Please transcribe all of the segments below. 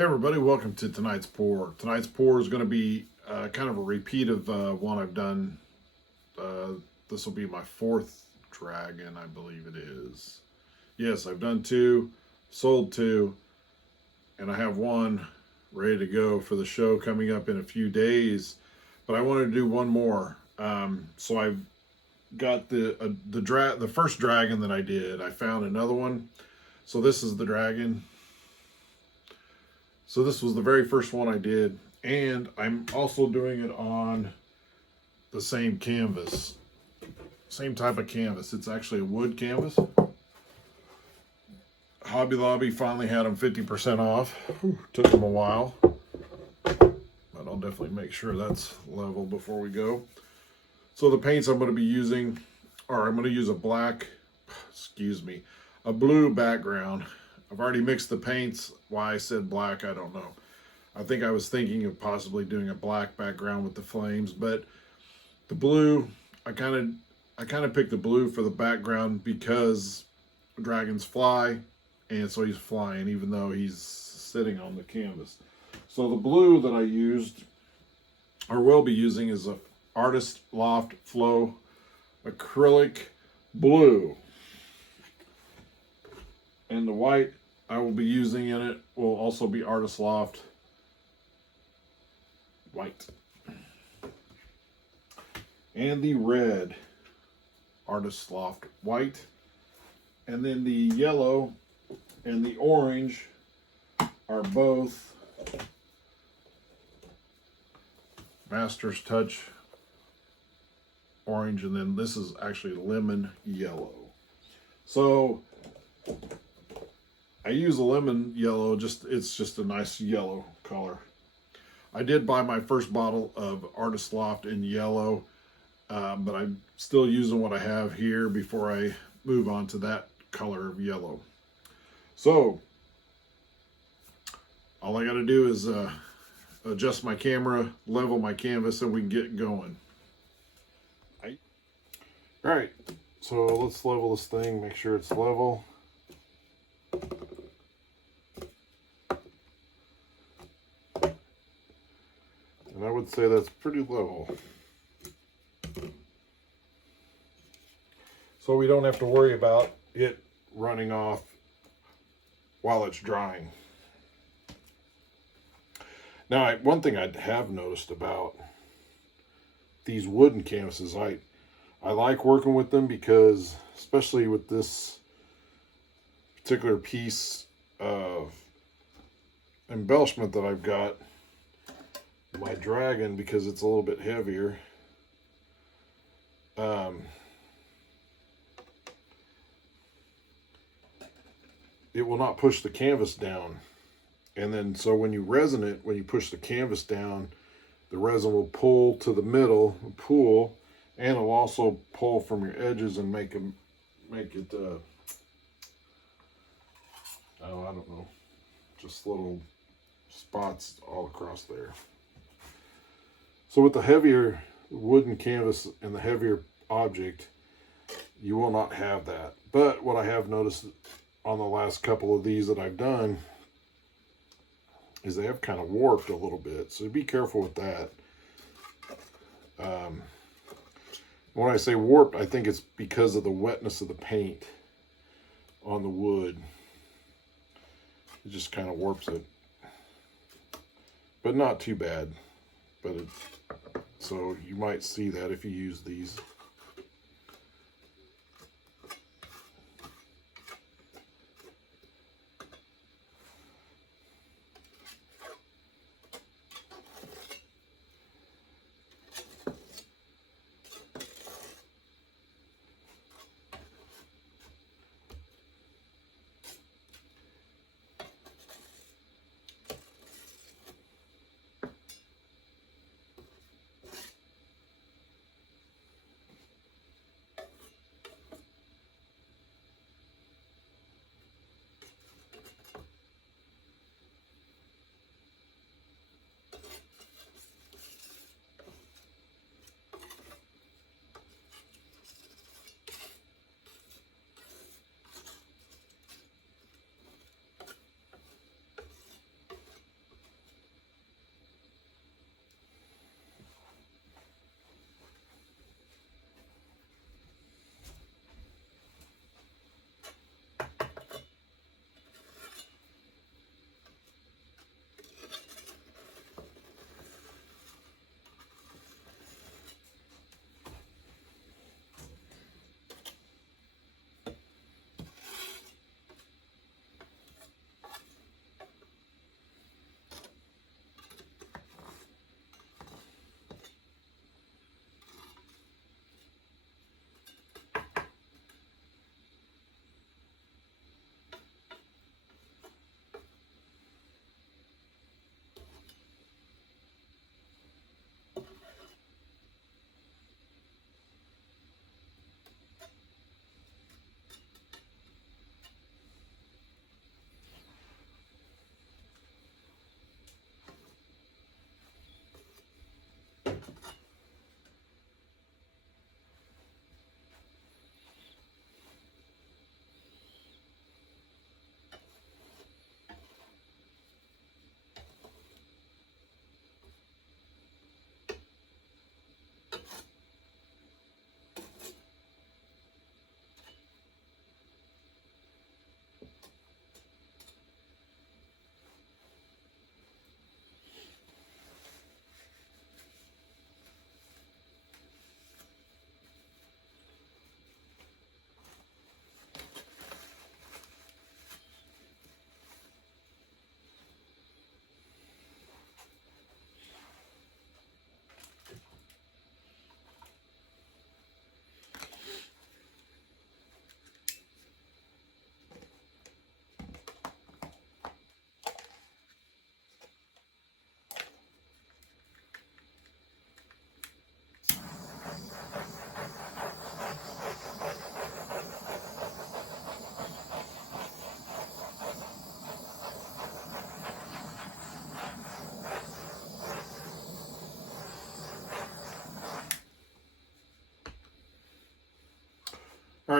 Hey everybody, welcome to tonight's pour. Tonight's pour is going to be kind of a repeat of one I've done. This will be my fourth dragon, I believe it is. Yes, I've done two, sold two, and I have one ready to go for the show coming up in a few days. But I wanted to do one more. So I've got the first dragon that I did. I found another one. So this is the dragon. So this was the very first one I did, and I'm also doing it on the same canvas, same type of canvas. It's actually a wood canvas. Hobby Lobby finally had them 50% off. Took them a while, but I'll definitely make sure that's level before we go. So the paints I'm going to be using are, I'm going to use a blue background. I've already mixed the paints. Why I said black, I don't know. I think I was thinking of possibly doing a black background with the flames, but the blue, I kind of picked the blue for the background because dragons fly, and so he's flying even though he's sitting on the canvas. So the blue that I used, or will be using, is a Artist Loft Flow acrylic blue. And the white I will be using in it will also be Artist Loft white. And the red, Artist Loft white. And then the yellow and the orange are both Master's Touch orange, and then this is actually lemon yellow. So I use a lemon yellow, it's just a nice yellow color. I did buy my first bottle of Artist Loft in yellow, but I'm still using what I have here before I move on to that color of yellow. So all I got to do is adjust my camera, level my canvas, and we can get going. All right, so let's level this thing, make sure it's level. And I would say that's pretty level. So we don't have to worry about it running off while it's drying. Now, one thing I have noticed about these wooden canvases, I like working with them because, especially with this particular piece of embellishment that I've got, my dragon, because it's a little bit heavier, it will not push the canvas down. And then so when you resin it, when you push the canvas down, the resin will pull to the middle, pool, and it'll also pull from your edges and make it I don't know, just little spots all across there. So with the heavier wooden canvas and the heavier object, you will not have that. But what I have noticed on the last couple of these that I've done is they have kind of warped a little bit. So be careful with that. When I say warped, I think it's because of the wetness of the paint on the wood. It just kind of warps it. But not too bad. But so you might see that if you use these.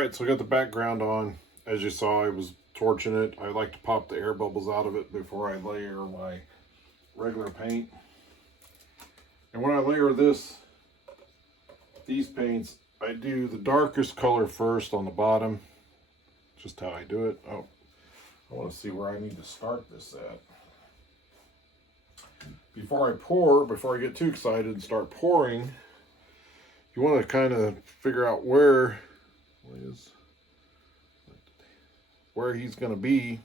right, so I got the background on. As you saw, I was torching it. I like to pop the air bubbles out of it before I layer my regular paint. And when I layer these paints, I do the darkest color first on the bottom. Just how I do it. Oh, I want to see where I need to start this at. Before I get too excited and start pouring, you want to kind of figure out where he's going to be.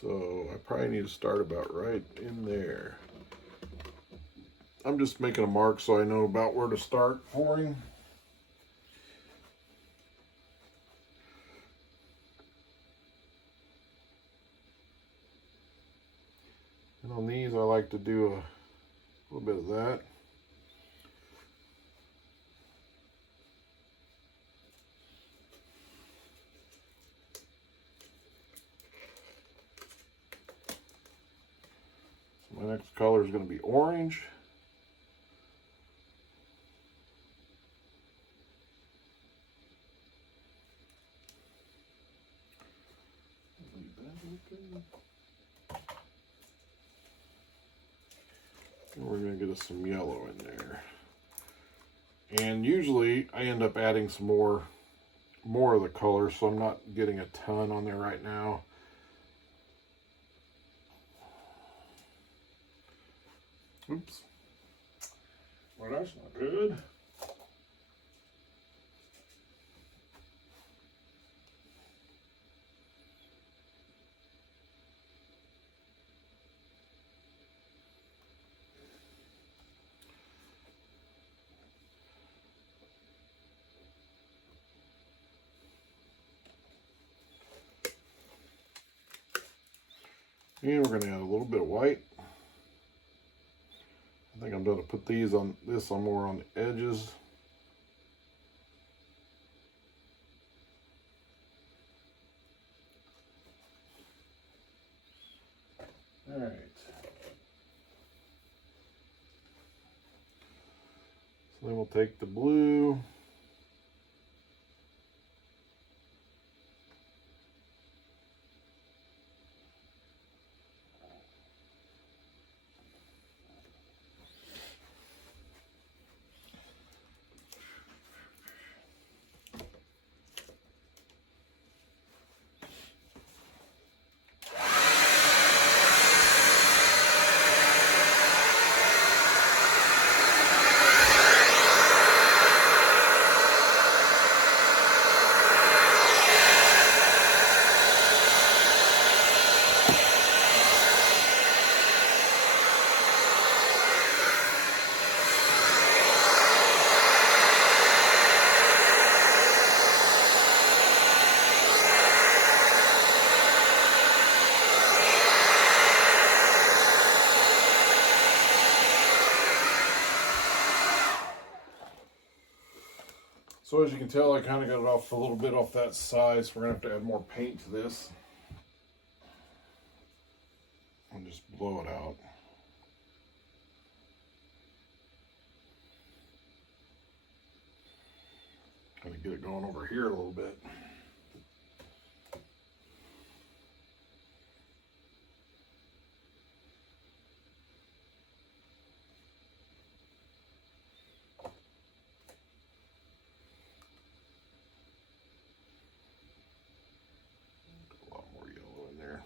So I probably need to start about right in there. I'm just making a mark so I know about where to start pouring. And on these, I like to do a little bit of that. So my next color is going to be orange. And we're going to get us some yellow in there. And usually I end up adding some more of the color, so I'm not getting a ton on there right now. Oops. Well, that's not good. And we're going to add a little bit of white. I think I'm going to put these on more on the edges. All right. So then we'll take the blue. So as you can tell, I kind of got it off a little bit off that side, so we're going to have to add more paint to this. And just blow it out. Kind of get it going over here a little bit. A lot more yellow in there.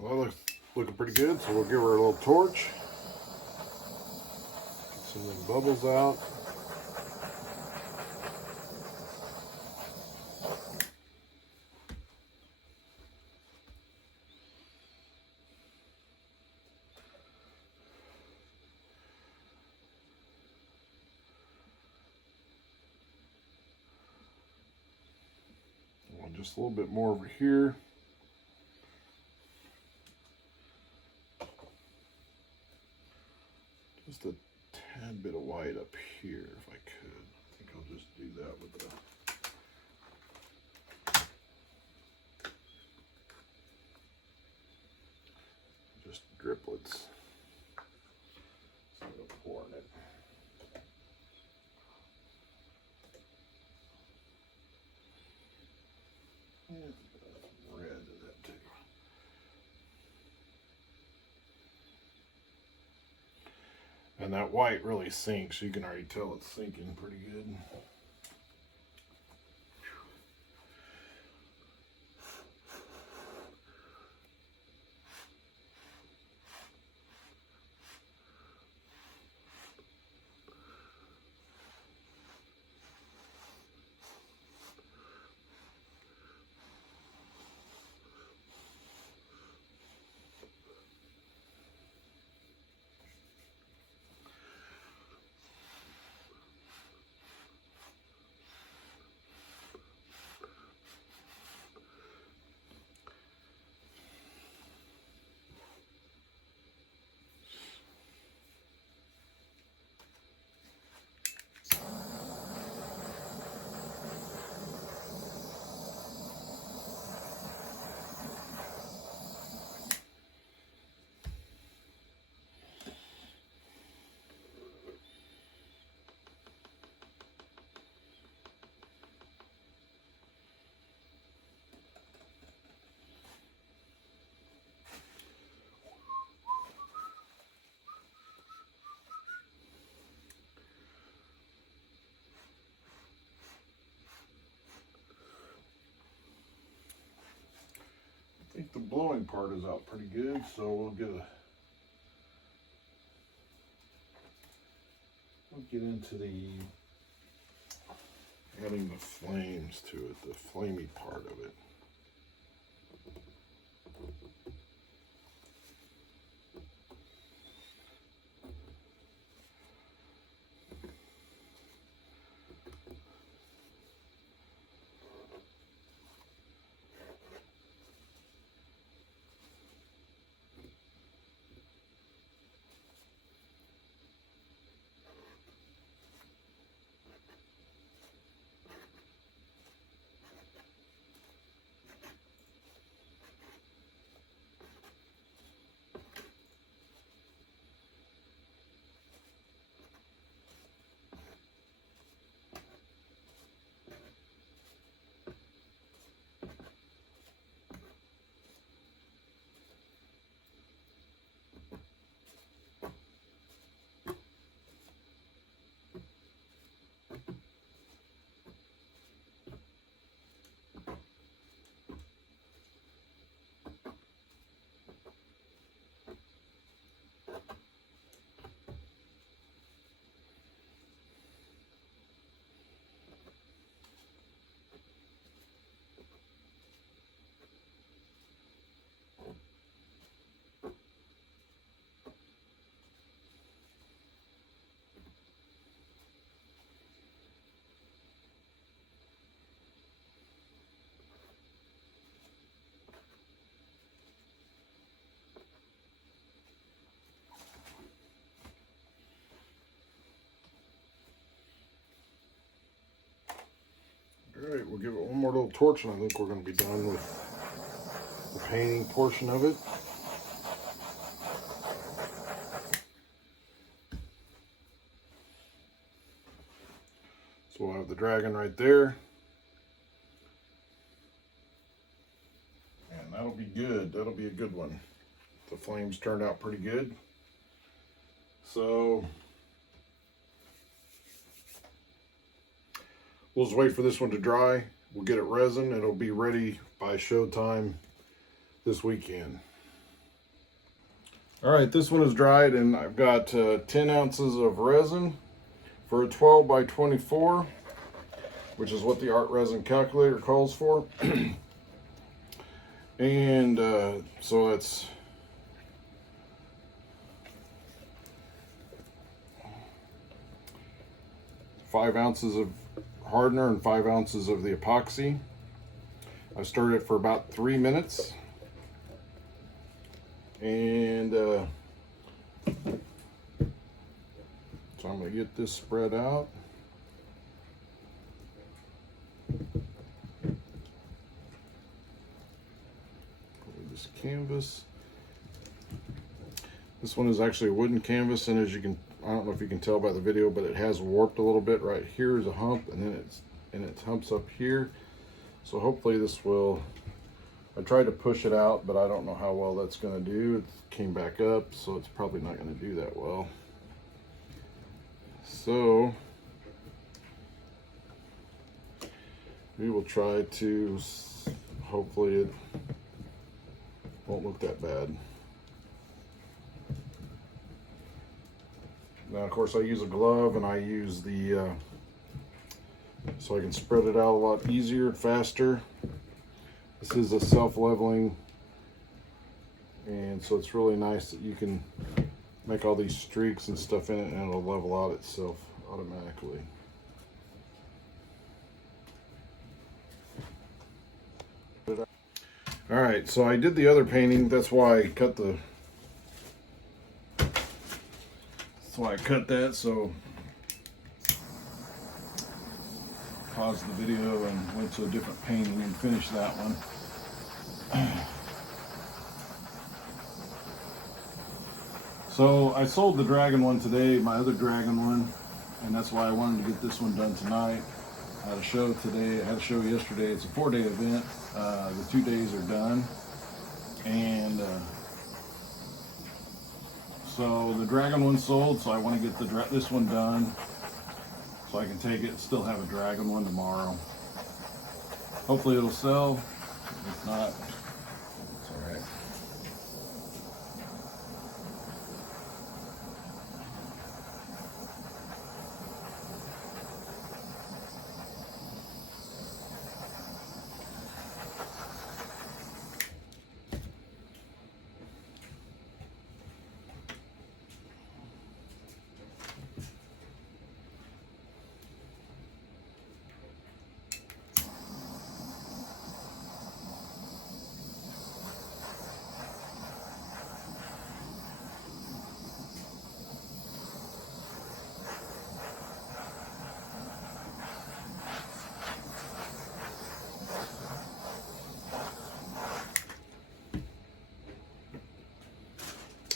So that looks looking pretty good. So we'll give her a little torch. Get some of them bubbles out. Just a little bit more over here. Just a tad bit of white up here if I could. I think I'll just do that with the just driplets instead of pouring it. And red in that too. And that white really sinks. You can already tell it's sinking pretty good. I think the blowing part is out pretty good, so we'll get into adding the flames to it, the flamey part of it. All right, we'll give it one more little torch and I think we're going to be done with the painting portion of it. So we'll have the dragon right there. And that'll be good. That'll be a good one. The flames turned out pretty good. So we'll just wait for this one to dry. We'll get it resin. It'll be ready by showtime this weekend. All right, this one is dried, and I've got 10 ounces of resin for a 12 by 24, which is what the art resin calculator calls for. And so it's 5 ounces of hardener and 5 ounces of the epoxy. I stirred it for about 3 minutes. And so I'm going to get this spread out. This canvas. This one is actually a wooden canvas, and as you can, I don't know if you can tell by the video, but it has warped a little bit. Right here is a hump, and then it humps up here. So hopefully this will. I tried to push it out, but I don't know how well that's going to do. It came back up, so it's probably not going to do that well. So we will try to, hopefully it won't look that bad. Now, of course, I use a glove, and I use the, so I can spread it out a lot easier and faster. This is a self-leveling, and so it's really nice that you can make all these streaks and stuff in it, and it'll level out itself automatically. All right, so I did the other painting. That's why I cut the. That's why I cut that. So paused the video and went to a different painting and finished that one. So I sold the dragon one today, my other dragon one, and that's why I wanted to get this one done tonight. I had a show today, I had a show yesterday. It's a 4-day event. The 2 days are done. And so the dragon one sold, so I want to get this one done so I can take it and still have a dragon one tomorrow. Hopefully it'll sell. If not, it's all right.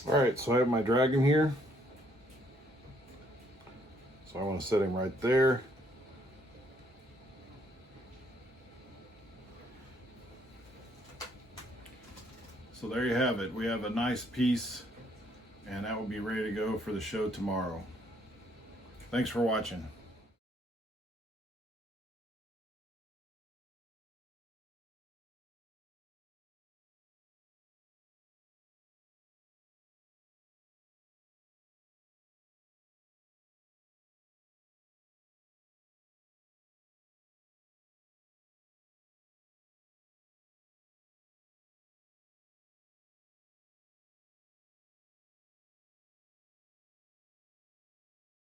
All right, so I have my dragon here. So I want to set him right there. So there you have it. We have a nice piece, and that will be ready to go for the show tomorrow. Thanks for watching.